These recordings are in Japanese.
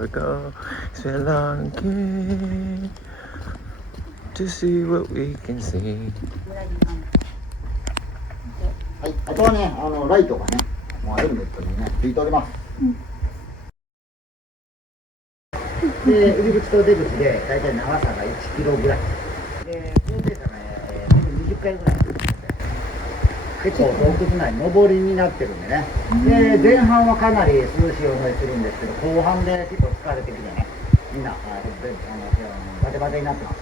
we go Sri Lanka to see what we can see。はい、あとはね、ライトがね、もうヘルメットにね、ついております。で、入り口と出口で大体長さが1キロぐらい。で、高低差がね、20回ぐらい。結構洞窟内、上りになってるんでね。で、前半はかなり涼しい思いするんですけど、後半で結構疲れてきてね、みんな、バテバテになってます。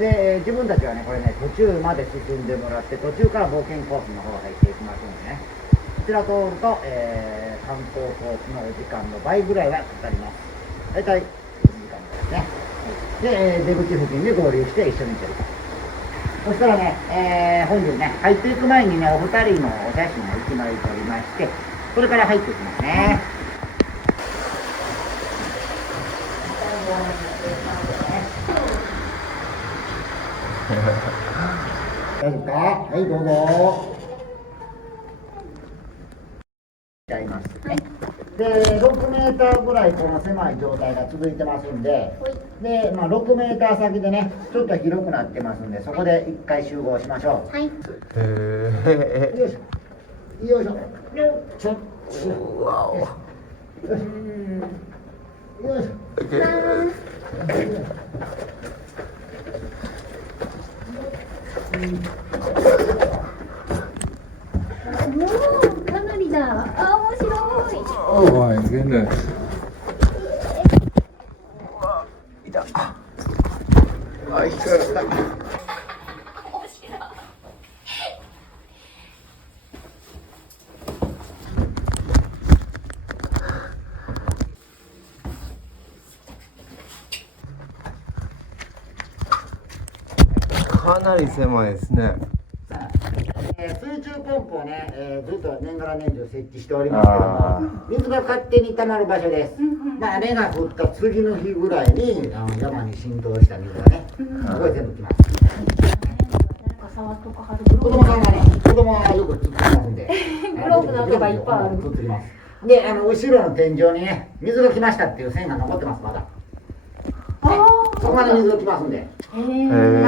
で、自分たちはね、これね、途中まで進んでもらって、途中から冒険コースの方入っていきますんでね。こちら通ると、観光コースのお時間の倍ぐらいはかかります。大体1時間ですね。で、出口付近で合流して一緒に行ってると。そしたらね、本日ね、入っていく前にね、お二人のお写真を1枚撮りまして、それから入っていきますね。大丈夫か？はい、どうぞ。やりますね。で、6メーターぐらいこの狭い状態が続いてますんで、で、6メーター先でね、ちょっと広くなってますんで、そこで一回集合しましょう。はい。よいしょ。よいしょ。ちょっと。うわお。よいしょ。よいしょ。かなりだ。あ、面白い。Oh my goodness。いた。あ、引っかかった。かなり狭いですね。水中ポンプをね、ずっと年がら年中設置しておりますけども、水が勝手に溜まる場所です。雨が降った次の日ぐらいに山に浸透した水がね、ここへ全部来ます。子供さんがね、子供はよく釣ってますんで、グローブなんかがいっぱいある。釣ってます。で、後ろの天井にね、水が来ましたっていう線が残ってます、まだ。そこまで水が来ますんで。な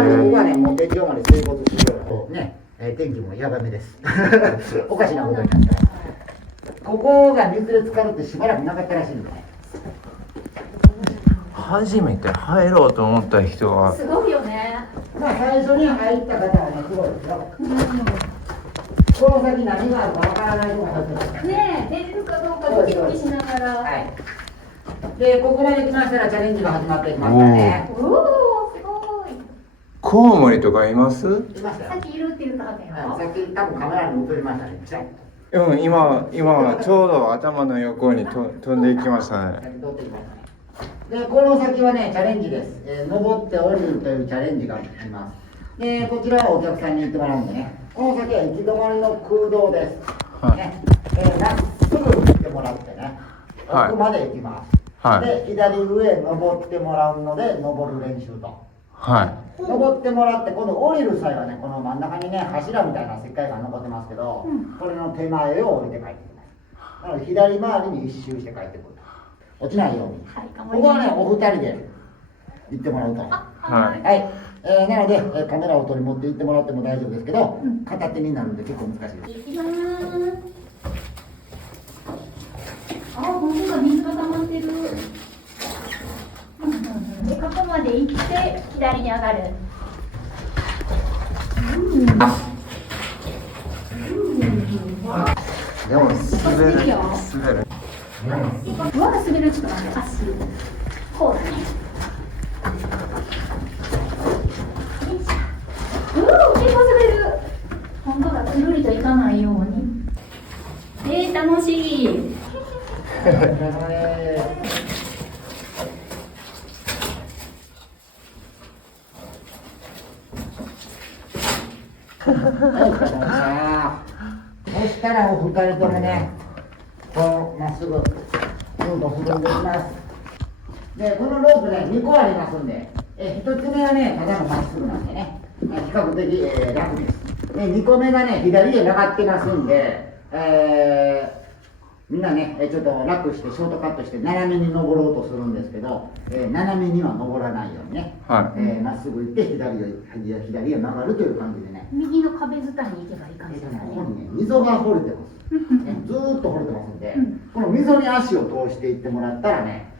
ので、ここはね、もう天井まで水没するようなね、天気もやばめです。おかしなことになってます。ここが水で浸かるってしばらくなかったらしいんでね。初めて入ろうと思った人はすごいよね。最初に入った方はね、すごいですよ。この先何があるかわからないとこ入ってます。ねえ、出れるかどうかドキドキしながら。はい。で、ここまで来ましたらチャレンジが始まっていきますからね。おお、すごい。コウモリとかいます？いましたよ。さっきいるって言ったんだよ。さっき多分カメラに映りましたね。うん、今ちょうど頭の横に飛んでいきましたね。で、この先はね、チャレンジです。登って降りるというチャレンジがあります。で、こちらはお客さんに行ってもらうんでね、この先は行き止まりの空洞です。はいね、まっすぐ行ってもらってね、奥まで行きます。はい、で、左上へ登ってもらうので、登る練習と。はい。登ってもらって、今度降りる際はね、この真ん中にね、柱みたいな石灰が残ってますけど、これの手前を降りて帰ってきます。なので、左回りに一周して帰ってくる。落ちないように。ここはね、お二人で行ってもらうと。はい。はい。なので、カメラを取り持って行ってもらっても大丈夫ですけど、片手になるんで結構難しいです。行きます。あ、本当だ、水が溜まってる。で、ここまで行って左に上がる。でも滑る。うわ、滑る。ちょっと待って、足。こうだね。結構滑る。本当だ、くるりといかないように。楽しい。お疲れ様です。はい、そしたらお二人ともね、こうまっすぐずっと進んでいきます。で、このロープね、2個ありますんで、1つ目はね、ただのまっすぐなんでね、比較的、楽です。で、2個目がね、左へ曲がってますんで、みんなね、ちょっと楽してショートカットして斜めに登ろうとするんですけど、斜めには登らないようにね、はまっすぐ行って左へ曲がるという感じでね、右の壁伝いに行けばいい感じですかね。ここにね、溝が掘れてます。ずーっと掘れてますんで、この溝に足を通していってもらったらね、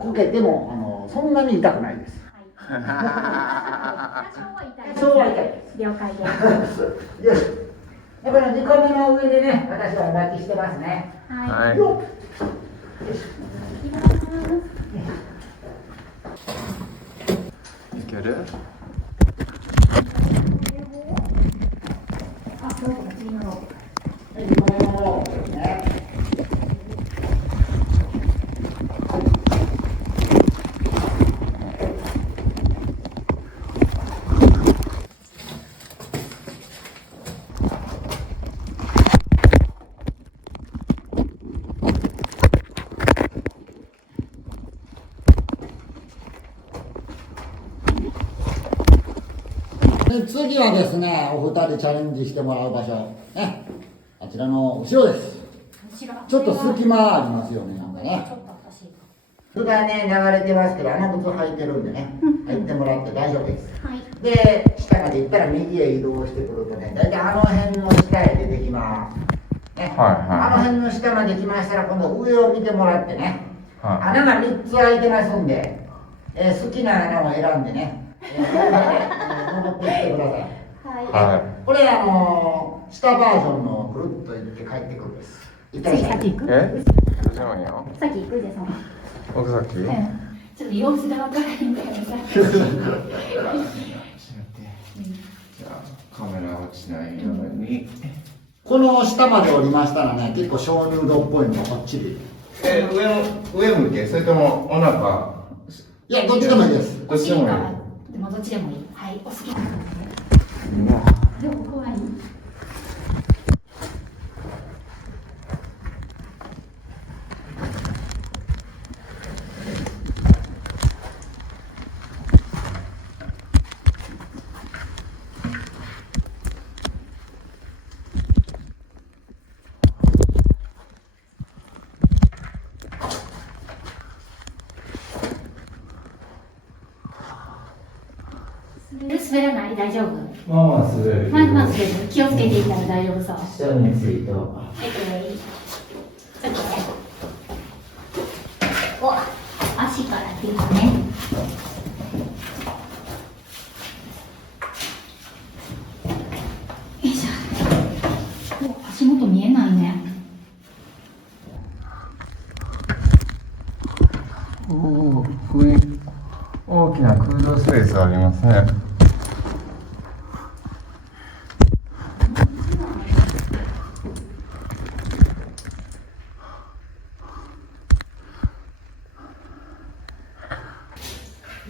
こけてもそんなに痛くないです。多少は痛い。多少は痛いです。了解です。よし。これ2個目の上でね、私はお待ちしてますね。はい。はい。よっ。いきます。いける？あ、そうか、次のロープ。で次はですね、お二人チャレンジしてもらう場所、ね、あちらの後ろです。ちょっと隙間ありますよね、なんかね。水がね、流れてますけど、穴靴履いてるんでね、入ってもらって大丈夫です。はい。で、下まで行ったら右へ移動してくるとね、大体あの辺の下へ出てきます。ね、あの辺の下まで来ましたら、今度上を見てもらってね、穴が3つ開いてますんで、好きな穴を選んでね、登っていってください。はい。これ下バージョンのぐるっと行って帰ってくるんです。行ってらっしゃい。先行く？え？どうしてもいいよ。先行くで、その。僕さっき？ちょっと様子がわからへんからさ。じゃあカメラ落ちないように。この下まで降りましたらね、結構鍾乳洞っぽいのがこっちで。上向け？それともお腹？いや、どっちでもいいです。どっちでもいい。でもどっちでもいい。はい、お好きなのうわ。でも怖い。滑らない？大丈夫？まあまあ滑る。まあまあ滑る。気をつけていったら大丈夫そう。下についた。はい、ちょっとね。お、足から切るね。よいしょ。お、足元見えないね。大きな空洞スペースありますね。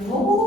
おお。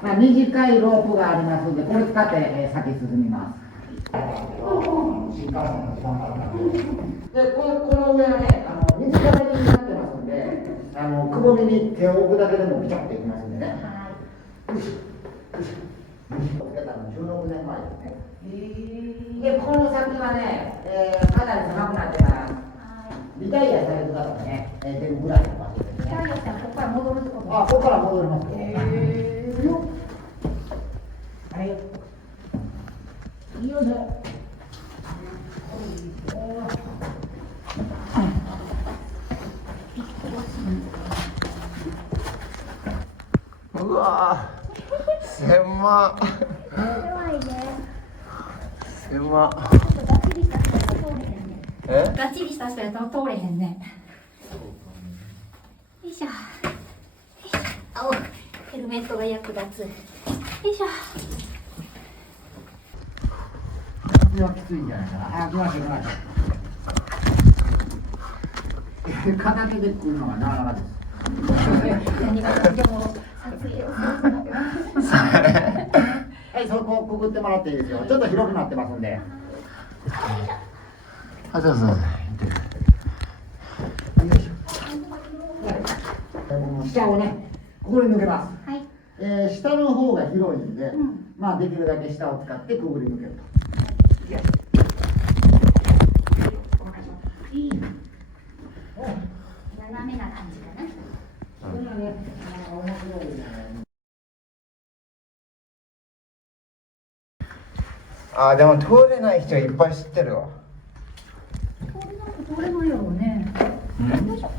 まあ、短いロープがありますので、これ使って先進みます。新幹線の時間があったんで、この上はね、水たまりになってますんで、くぼみに手を置くだけでもビチャッといきますんでね。よいしょ、よいしょ。つけたの16年前ですね。で、この先はね、かなり狭くなってます。リタイアされる方がね、出るぐらいの場所ですね。ここから戻るってこと？あ、ここから戻りますよ。はい。よいしょ。うわー、狭っ。怖いね。うま。ちょっとガッチリした人やと通れへんね。え？ガッチリした人やと通れへんね。よいしょ。よいしょ。お、ヘルメットが役立つ。よいしょ。風はきついんじゃないかな。あ、来ました来ました。片手で来るのがなかなかです。何が何でも撮影をする。はい、そこくぐってもらっていいですよ。ちょっと広くなってますんで。あ、そうそうそう。よいしょ。下をね、くぐり抜けます。はい。下の方が広いんで、んまあできるだけ下を使ってくぐり抜けると。斜めな感じかな。これはね、面白いね。あ、でも通れない人いっぱい知ってるわ。通れないよね。よいしょ。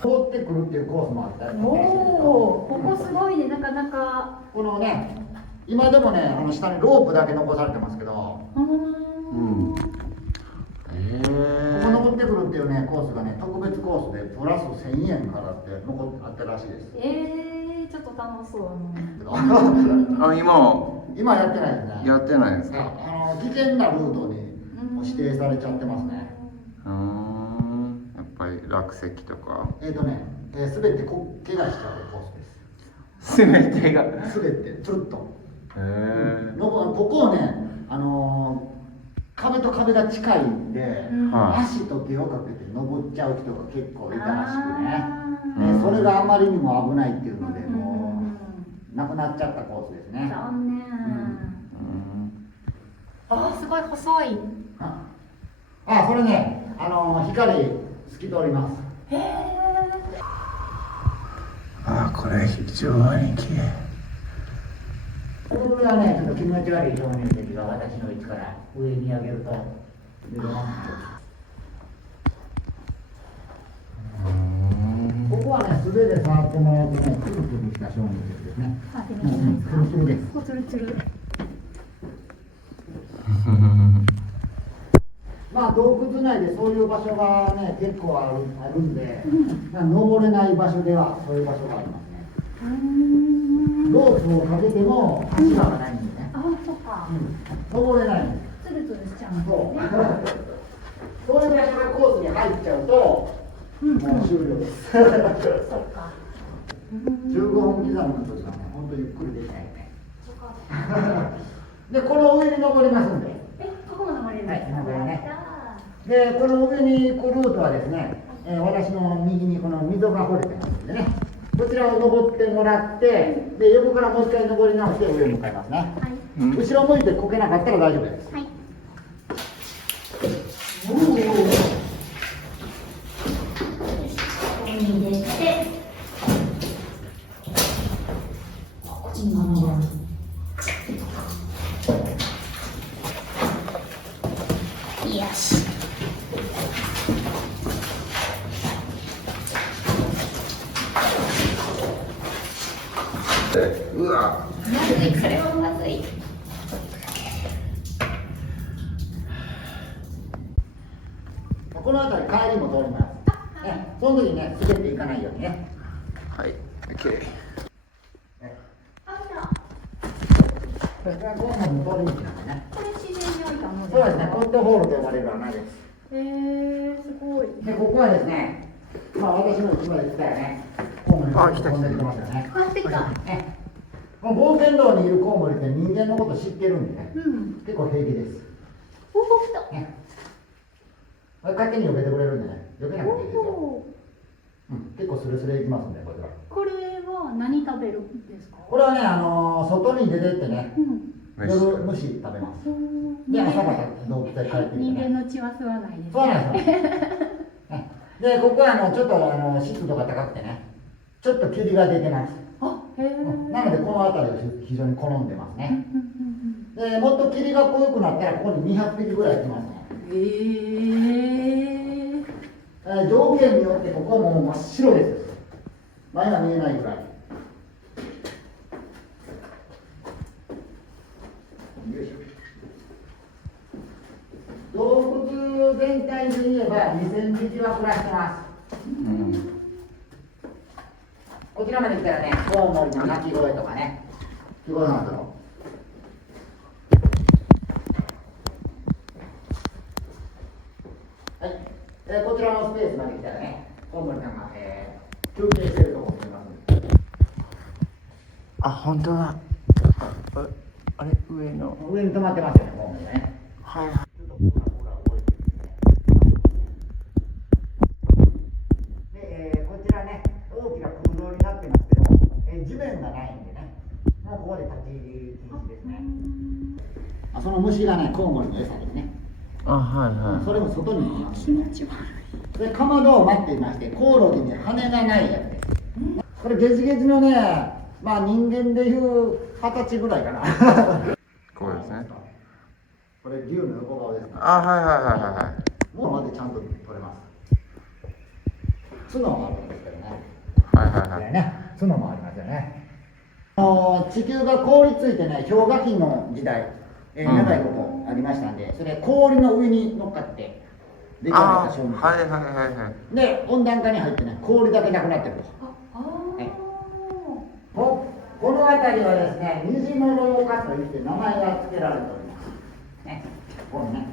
通ってくるっていうコースもあったりとかおお、ここすごいね、なかなか。このね、今でもね、下にロープだけ残されてますけど、ここ登ってくるっていうね、コースがね、特別コースでプラス1000円からってあったらしいです。ちょっと楽しそうあ、今やってないですね。やってないですか？危険なルートに指定されちゃってますね。やっぱり落石とか。すべて怪我しちゃうコースです。すべてが。すべて、つるっと。へここをね、壁と壁が近いんで、足と手をかけて登っちゃう人が結構いたらしくね。それがあまりにも危ないっていうので、もう、なくなっちゃったコースですね。残念。あ、すごい細い。あ、それね、光透き通ります。へえ。あ、これ非常に綺麗。これはね、ちょっと気持ち悪い表面積が私の位置から上に上げると出るな。ここはね、素手で触ってもらうとね、ツルツルした表面積ですね。あ、でもツルツルです。ここツルツル。まあ洞窟内でそういう場所がね、結構あるんで、登れない場所ではそういう場所がありますね。ロープをかけても足場がないんでね。あ、そっか。登れないんです。ツルツルしちゃうんそう。ね。そういう場所がコースに入っちゃうと、もう終了です。そっか。15分刻みの時はね、本当ゆっくりできないよね。そっか。で、この上に登りますんで。ここも登れるんですか？はい登れるね。で、この上に行くルートはですね、私の右にこの溝が掘れてますんでね、こちらを登ってもらって、で、横からもう一回登り直して上に向かいますね。はい。後ろ向いてこけなかったら大丈夫です。はい。おー。ここに入れて、こっちにも登る。よし。うわ。まずい、それはまずい。この辺り帰りも通ります。ね、その時にね、滑っていかないようにね。はい。OK。あ、じゃあ、これがゴーンの通り道なんでね。これ自然に置いたものそうですね、コットホールと呼ばれる穴です。すごい。で、ここはですね、まあ私の家まで来たらね、コウモリが飛んできてますよね。買ってきた。ね、この冒険道にいるコウモリって人間のこと知ってるんでね、結構平気です。おお、来た。ね、これ勝手に避けてくれるんでね、避けなくていいですよ。結構スレスレいきますんで、こちら。これは何食べるんですか？これはね、外に出てってね、夜虫食べます。で、朝方洞窟へ帰ってきて、人ね。間の血は吸わないです。そうなんですよ。ねで、ここはちょっと湿度が高くてね、ちょっと霧が出てます。あ、へえ。なので、この辺りを非常に好んでますね。で、もっと霧が濃くなったら、ここに200匹ぐらい来ますね。条件によってここはもう真っ白です。前が見えないぐらい。よいしょ。洞窟全体で言えば2000匹は暮らしてます。こちらまで来たらね、コウモリの鳴き声とかね、聞こえますよ。はい、こちらのスペースまで来たらね、コウモリさんが、休憩してるところにいます。あ、本当だ。あれ、上の。上に止まってますよね、コウモリね。はい。ちょっとほら降りてきてね。で、こちらね、大きな空洞になってますけど、地面がないんでね、もうここで立ち入り禁止ですね。その虫がね、コウモリの餌ですね。あ、はいはい。それも外にいます。気持ち悪い。で、かまどを待っていまして、コオロギに羽がないやつです。これゲジゲジのね、まあ人間でいう20歳ぐらいかな。こうですね。これ竜の横顔ですね。あ、はいはいはいはい。もうまでちゃんと取れます。角もあるんですけどね。はいはいはい。ね、角もありますよね。地球が凍りついてね、氷河期の時代、長いことありましたんで、それ氷の上に乗っかって出来上がった証明。はいはいはいはい。で、温暖化に入ってね、氷だけなくなってると。この辺りはですね、虹の廊下といって名前が付けられております。ね、このね、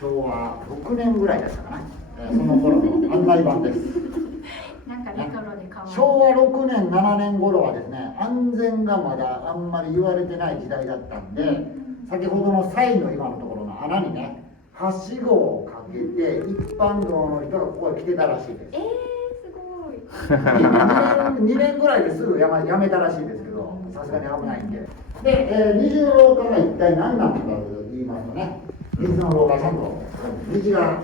昭和6年ぐらいだったかな、その頃の案内板です。なんかレトロで可愛い。昭和6年7年頃はですね、安全がまだあんまり言われてない時代だったんで、先ほどの西の岩のところの穴にね、はしごをかけて一般道の人がここへ来てたらしいです。すごい。2年ぐらいですぐやめたらしいですけど、さすがに危ないんで。で、虹の廊下が一体何なのかと言いますとね、虹の廊下ちゃんと虹があ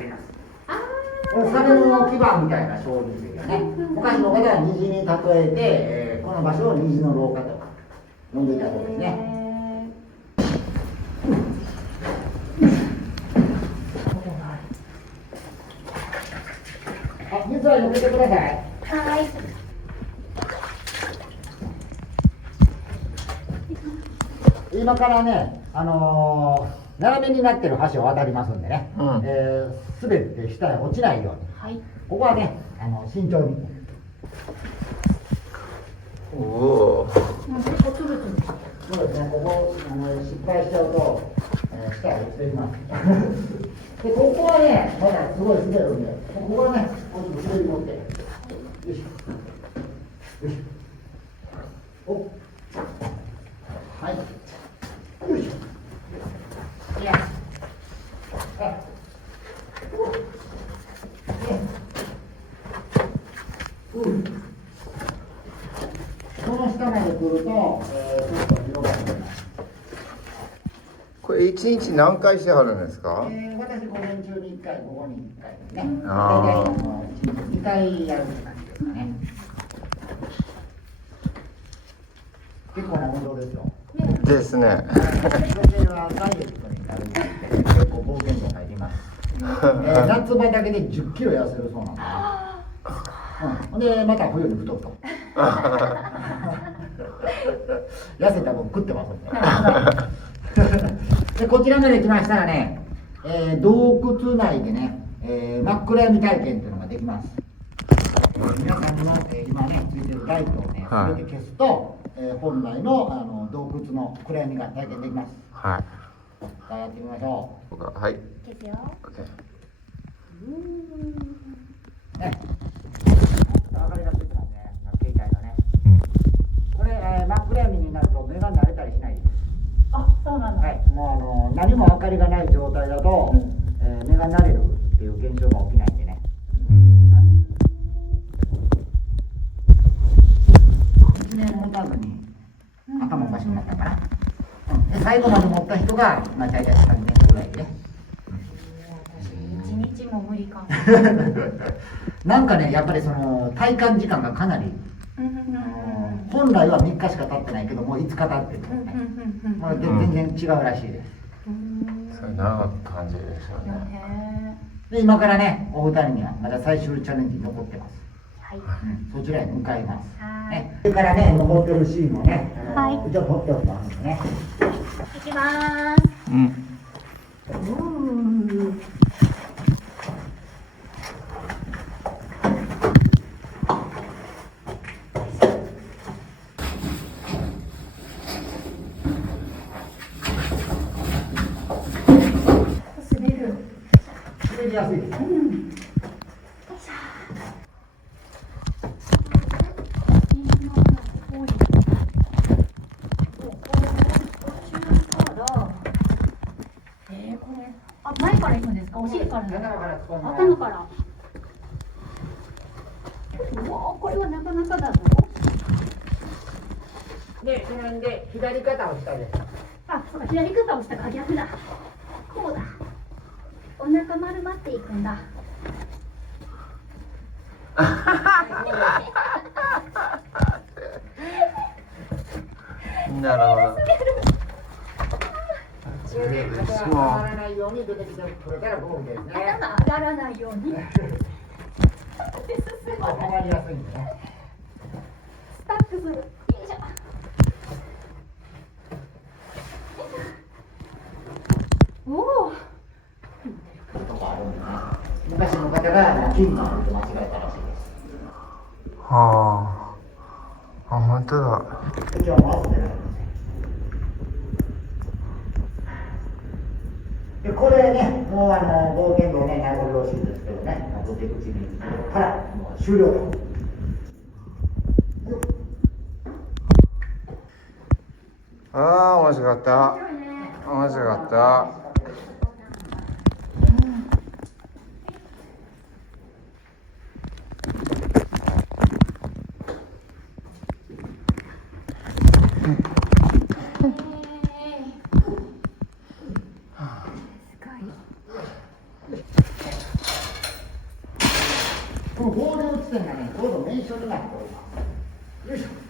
ります。これサメの牙みたいな鍾乳石がね、昔の方は虹に例えて、この場所を虹の廊下と呼んでいたそうですね。水は避けてください。はい。今からね、斜めになってる橋を渡りますんでね、滑って下へ落ちないように、はい。ここはね、慎重に。おお。そうですね、ここ失敗しちゃうと、下へ落ちてきます。で、ここはね、まだすごい滑るんで、ここはね、こっち滑り持って、よいしょ、よいしょ、お、はい、よいしょ、いや、あ、この下まで来ると、ちょっと広がってきます。これ一日何回してはるんですか？私午前中に1回、午後に1回ですね。あー大体1日2回やるって感じですかね。結構な運動ですよ。ですね。女性はダイエットになるんで結構冒険度入ります。夏場だけで10キロ痩せるそうなんで、ほんでまた冬に太ると。痩せた分食ってますんで。でこちらまで来ましたらね、洞窟内でね、真っ暗闇体験というのができます。皆さんの、今ねついてるライトをね全て消すと、本来の、洞窟の暗闇が体験できます。はい。さあやってみましょ僕ははい。ですよ。オッケー。う。ね。明かりがついてますね。携帯のね。これ、真っ暗闇になると目が慣れたりしないです。あ、そうなんだ。はい。もう何も明かりがない状態だと、目が慣れるっていう現象が起きないんでね。1年持たずに頭おかしくなったかな。で最後まで持った人が、大体3年ぐらいでね。私1日も無理かも。なんかね、やっぱりその体感時間がかなり、本来は3日しか経ってないけど、もう5日経ってるからね。もう全然違うらしいです。それ長く感じるでしょうね。で、今からね、お二人にはまだ最終チャレンジ残ってます。はい。そちらへ向かいます。はい。ね、それからね、残ってるシーンもね、はい一応取っておきますね。行きますうん滑る滑りやすいですね。これ前から行くんですか？お尻からですか？頭から突っ込んで頭からうわこれはなかなかだぞ。で、それで左肩を下です。あ、そうか、左肩をしたから逆だ。こうだ。お腹丸まっていくんだ。なるほどそれで肩が上がらないように出てきてくれたらゴールですね。頭上がらないように。上がりやすいんでね。スタックする。よいしょ。おお。とかあるんでね。昔の方が金のと間違えたらしいです。はああ本当だこちらも合わせてないんですよ。でこれね、もう冒険道ね、内臓病手術ですけどね、出て口にからもう終了と。ああ面白かった面白かったこの合流地点がね、ちょうど名所になっております。よいしょ。